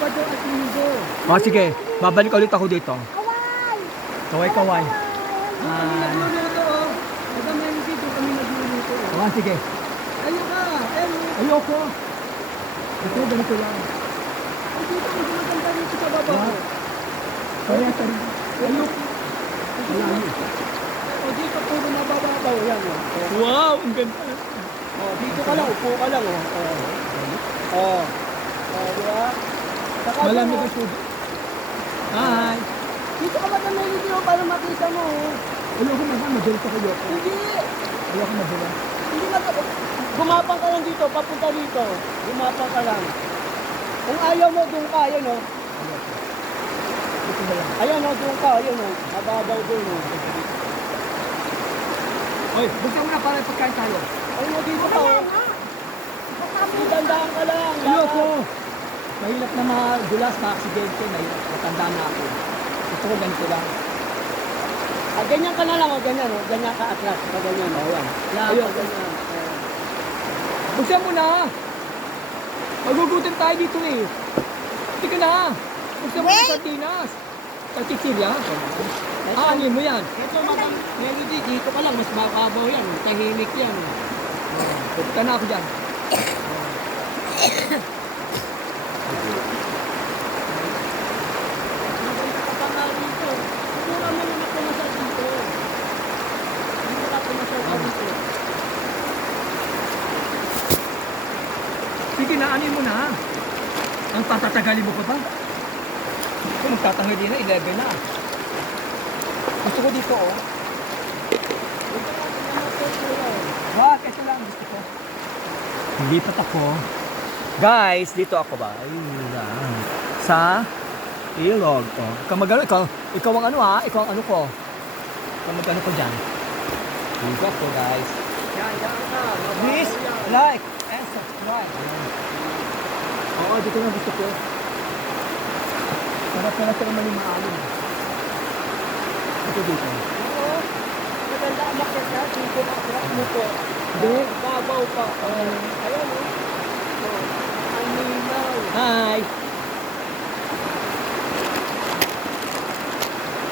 Sabado at Linggo. Sige, babalik ulit ako dito. Kaway! Kaway. Kami nagluluto, oh. Ito may dito kami nagluluto. Sige. Ayun ka, Ayoko. Ito, ganito lang. Ay, dito ang gumaganda dito sa baba. Kaya sa rin. Ayun. O, dito puro mabababaw yan, oh. Wow, ang ganda. Oh, dito ka lang, upo ka lang, oh. Oh. Oh, di ba? Saka Malamig dito, ang tubig. Hi. dito ka ba na may video para makita mo, oh. Ayoko naman, madalas ako yoko. Hindi. Ayoko madalas. Hindi na gumapang ka lang dito, papunta dito. Gumapang ka lang. Kung ayaw mo, doon ka, ayun, oh. Ito na lang. Ayun, oh, doon ka, ayun, oh. Mababaw doon, oh. Oy, buksan mo na para pagkain tayo. Ayun, oh, dito ka, oh. Itandaan ka lang. Ayoko. Mahirap na madulas, ma-aksidente. Mahirap. Matanda na ako. Ito ko ganito lang. Ah, ganyan ka na lang, oh, ganyan, oh. Ganyan ka atras, ganyan, oh, yan. Ayun. Ganyan. Buksan mo na. Magugutom tayo dito eh. Hindi ka na. Buksan mo na sa sardinas. Sa chichirya. Aanin mo yan. Ito, Melody, dito ka lang, mas mababaw yan. Tahimik yan. Pupunta na ako dyan. Maganda ka pa nga dito. Siguro mo na pumasal dito. Hindi ka pumasal ka dito. Sige na, anin mo na. Ang patatagalin mo pa ba? Ito, magtatangay din na, 11 na. Gusto ko dito, oh. Wag, ito lang gusto ko. Lipat ako. Guys, dito ako ba? Ayun lang. Sa ilog. Oh. Ikaw magano, ikaw ang ano ha? Ikaw ang ano ko. Ikaw magano ko dyan. Dito ako, guys. Yan, yan ka. Please, like and subscribe. Oo, dito na gusto ko. Sarap na ito naman yung maalin. Ito dito. Oo. Maganda ang makit ka. Dito ka. Atras mo po. Hindi. Babaw pa. Ayan, oh. Oh. Ang linaw. Hi!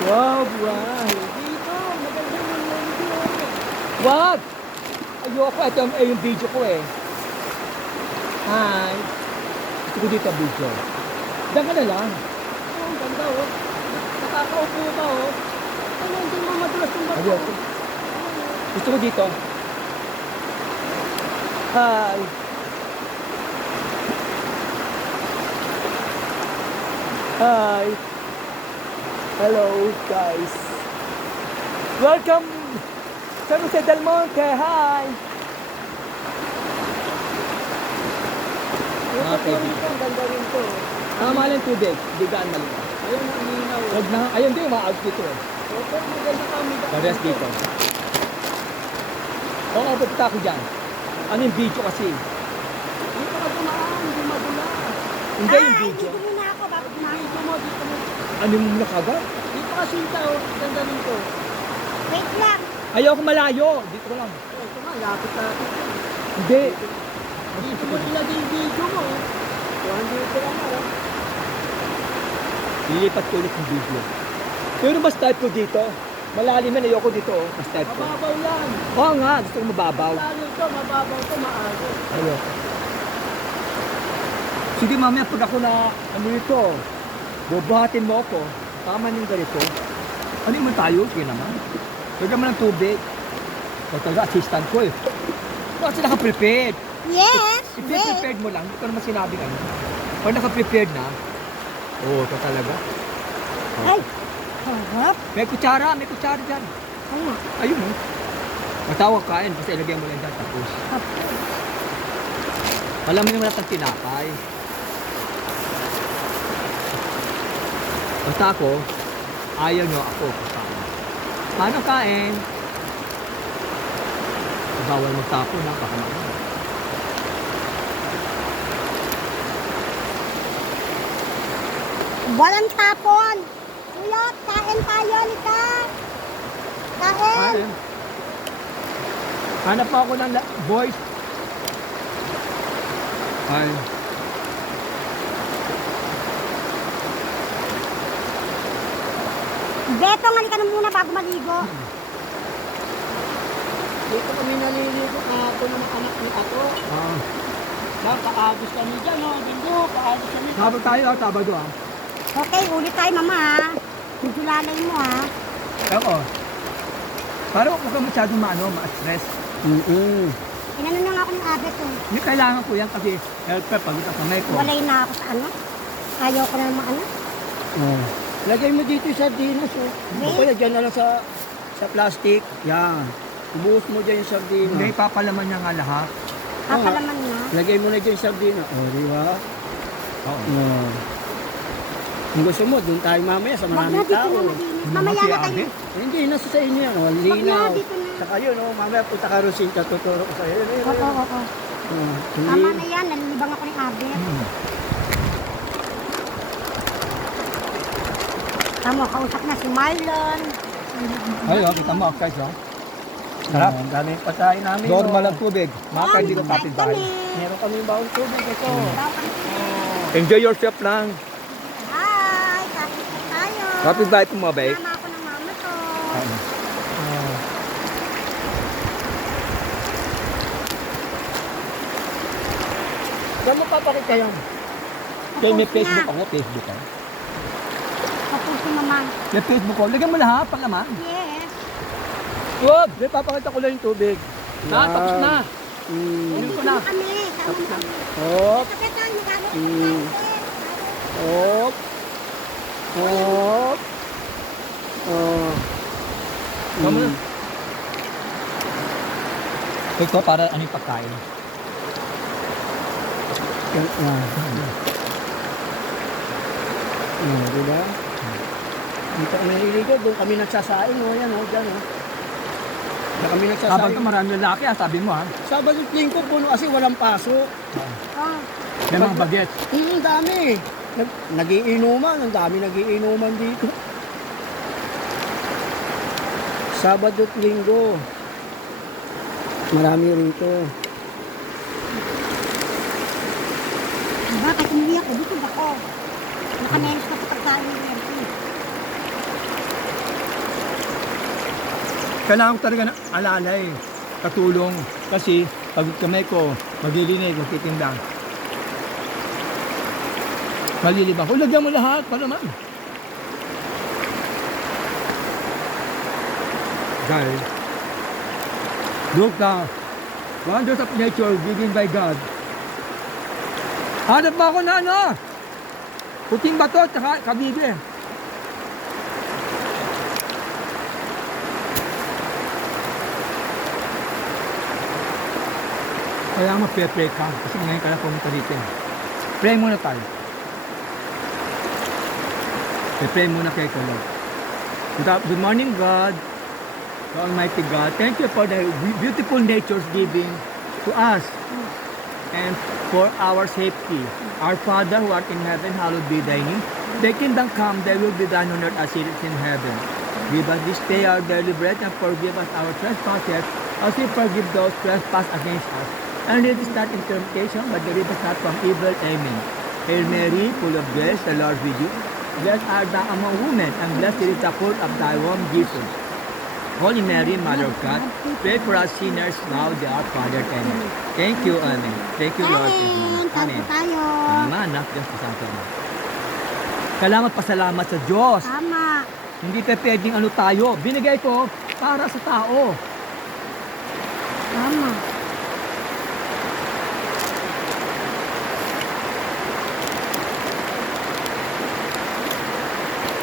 Wow, wow! Dito, maganda yung video. Wag! Ayoko, ito yung video ko eh. Hi! Gusto ko dito ang video. Diyan ka na lang. Oh, ang ganda, oh. Nakakaupo ka, oh. Ano, hindi mo madulas yung bato. Ayoko. Gusto ko dito. Hi! Hi! Hello, guys! Welcome! San Jose del Monte! Hi! Yung bato rito, ang ganda rin to. Maling tubig. Digaan mali. Ayun, ang linaw. Wag na. Ayun din, ma-out dito eh. Okay, maganda ka. Parehas dito. Oo, pupunta ako dyan. Ano yung video kasi? Dito ka dumaan, hindi madulas. Hindi yung video. Dito muna ako, bakit na? Dito mo, dito mo. Ano yung nakagad? Dito ka sinta, oh. Ganda rito. Wait lang. Ayoko malayo. Dito ko lang. Oh, ito nga, lapit-lapit. Hindi. Dito mo ilagay yung video mo, oh. So, andito ka na, oh. Lilipat ko ulit yung video. Pero mas type ko dito. Malalim na ayoko dito. Oh. Mas type ko. Mababaw yan. Oo nga, gusto ko mababaw. Lalim to, mababaw to, maagos. Ayoko. Sige mamaya pag ako na ano ito, bubuhatin mo ako. Tama yung ganito. Ano naman tayo? Okay naman. Huwag naman ng tubig. O talaga, assistant ko eh. Kasi naka-prepared. Yes, wait. I-prepared mo lang. Hindi ko naman sinabing ano. Pag naka-prepared na, oo, ito talaga. Ay, harap. May kutsara dyan. Ano? Ayun oh. Matawag kain, basta ilagay mo lang dyan tapos. Alam mo naman natin tinapay. Basta ako, ayaw nyo ako. Paano kain? Bawal magtapon ha, baka naman. Walang tapon. Kuya, kain tayo, Lika. Kain. Kain. Hanap pa ako ng voice. Ay. Beto, halika na muna bago maligo. Dito kami naliligo ako ng anak ni Ato. Paagos kami dyan, no? Linggo, paagos kami. Sabado tayo, Sabado ah. Okay, ulit tayo mama ha. Medyo lalay mo ha. Ako. Para huwag ka masyadong ma-stress. Inano na nga ako ng abet eh. Yung kailangan ko yan kasi helper pag ito kamay ko. Walay na ako sa ano. Ayaw ko na naman ano. Lagay mo dito yung sardinas, oh. O kaya dyan na lang sa plastic. Yan. Ubuhos mo dyan yung sardinas. Hindi, papalaman niya nga lahat. Kapalaman na. Lagay mo na dyan yung sardinas. Di ba? Oo. Kung gusto mo, doon tayo mamaya sa Wag na maraming dito tao. na malinis. Mamaya na tayo. Hindi, nasa sa inyo yan. Wag na Linaw. dito na. Saka yun, mamaya punta ka Rosita, tuturo ko sa'yo. Oo. Tama na yan, nalilibang ako ng abet. Tama, kausap na si Marlon. Ay, kita mo, guys, oh. Sarap. Ang daming patayin namin. Normal ang tubig. Maka dito Kain kapit bahay. Meron kami baong tubig ito. Enjoy yourself lang. Hi, kapit na tayo. Kapit bahay tumabay. Mama ako ng mama to. Saan mo papakita yan? Kaya may Tapos Facebook na. ako, Facebook ako. Tapos si mama. May Facebook ko. Lagyan mo lahat, pang naman. Yes. Wag! May papakita ko lang yung tubig. Tapos na. Dito na kami. Sama mo kami. Hop! Kapit tayo, magkano? Hop! Hop! Oh. Vamos na. Ito para ano yung pagkain. Diba? Dito kami naliligo, doon kami nagsasaing, yan, dyan, Doon kami Habang nagsasaing. ka marami lalaki, sabi mo ha. Sabado at Linggo, puno kasi walang pasok. Oh. May mga bagets. Dami. Nagiinuman, ang dami nagiinuman dito. Sabado at Linggo. Marami rito. Diba, kahit umuwi ako, dito ako. Nakanelis na sa pagkain ng MP. Kailangan ko talaga ng alalay, katulong. Kasi pag kamay ko, maglilinig, magtitinda. Malilibang ko. Lagyan mo lahat, pa naman. Guys, look now. Wonders of nature given by God. Hanap ba ako na ano? Puting bato at saka kabibi. Kaya magpe-pray ka. Kasi ngayon ka na pumunta dito. Pray muna tayo. Pray muna kayo ko, Lord. Good morning, God. Almighty God, thank you for the beautiful nature's giving to us and for our safety. Our Father who art in heaven, hallowed be thy name. Thy kingdom come, thy will be done on earth as it is in heaven. Give us this day our daily bread and forgive us our trespasses as we forgive those trespass against us. And lead us not into temptation, but deliver us not from evil. Amen. Hail Mary, full of grace, the Lord is with you. Blessed art thou among women, and blessed is the fruit of thy womb, Jesus. Holy Mary, Mother of God, pray for us sinners now and at our Father. Amen. Thank you, Amen. Thank you, Lord. Kain, Amen. tapo tayo. Tama, anak, Diyos pasang Ama. Kailangan pasalamat sa Diyos. Tama. Hindi pa pwedeng ano tayo. Binigay ko para sa tao. Tama.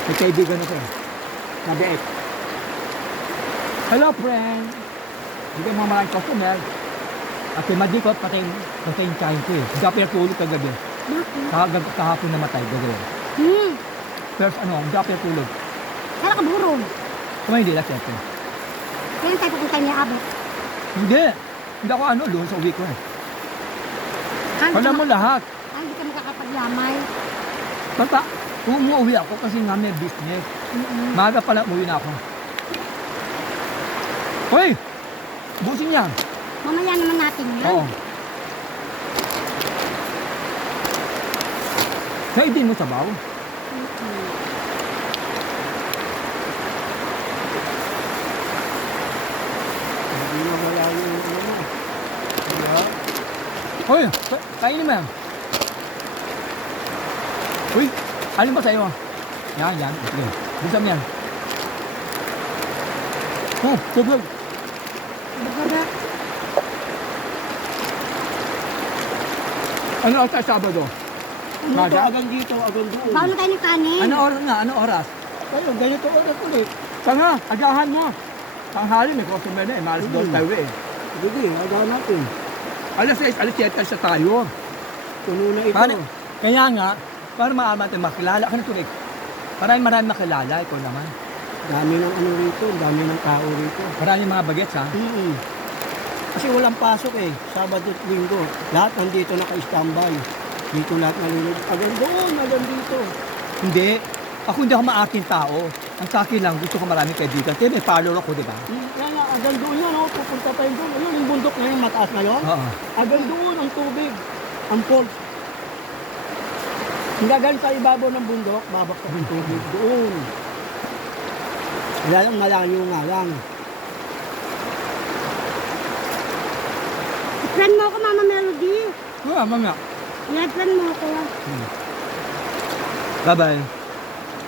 May kaibigan ako. Nabait. Hello, friend. Hindi ka mga maraming customer. At madi ko, patayin kain ko eh. Hindi ka pinatulog kagabi. Bakit? Kahapon namatay, gagawin. First, hindi ka pinatulog. Kala ka burong. Kung hindi lang, siyempre. Kailan tayo pupunta niya abot? Hindi. Hindi ako doon sa uwi ko eh. Kala Alam mo lahat. hindi ka makakapaglamay. Basta, umuwi ako kasi nga may business. Maga pala umuwi na ako. Hoy! Busin yan. Mamaya naman natin yan. Oo. Kaya din mo sabaw. Hindi na wala yung ano mo. Diba? Hoy, kainin mo yan. Uy, alin ba sa'yo? Yan. Sige, bisa mo yan. Oh, tubig. Baga, Ano oras tayo Sabado? Ano to, Maga? agang dito, agang doon. baon na tayo ng kanin. Ano oras na? Ano oras? Kayo, ganito ulit ulit. Sanga, agahan mo. Tanghali, may customer na eh. Malas doon tayo eh. Sige, agahan natin. Alas 6, alas 7 sa tayo. Puno na ito. Kaya nga, para maaman tayo makilala ka na tuloy. Marami makilala, ikaw naman. Dami ng ano rito, dami ng tao rito. Marami mga bagets ha. Kasi walang pasok eh, Sabado at Linggo. Lahat nandito naka-standby. Dito lahat nalulog. Agang doon, agang dito. Hindi. Ako hindi ako maaking tao. Ang sa akin lang, gusto ko marami kaibigan. Kaya may follower ako, di ba? Kaya nga, agang doon yan, oh, pupunta tayo doon. Ayun, yung bundok na yung mataas na yun. Oo. Agang doon, ang tubig. Ang fault. Hanggang sa ibabaw ng bundok, babaksak yung tubig doon. Wala lang malayo nga lang. I-plan mo ako, Mama Melody. Oo, mamaya. I-plan mo ako. Bye-bye.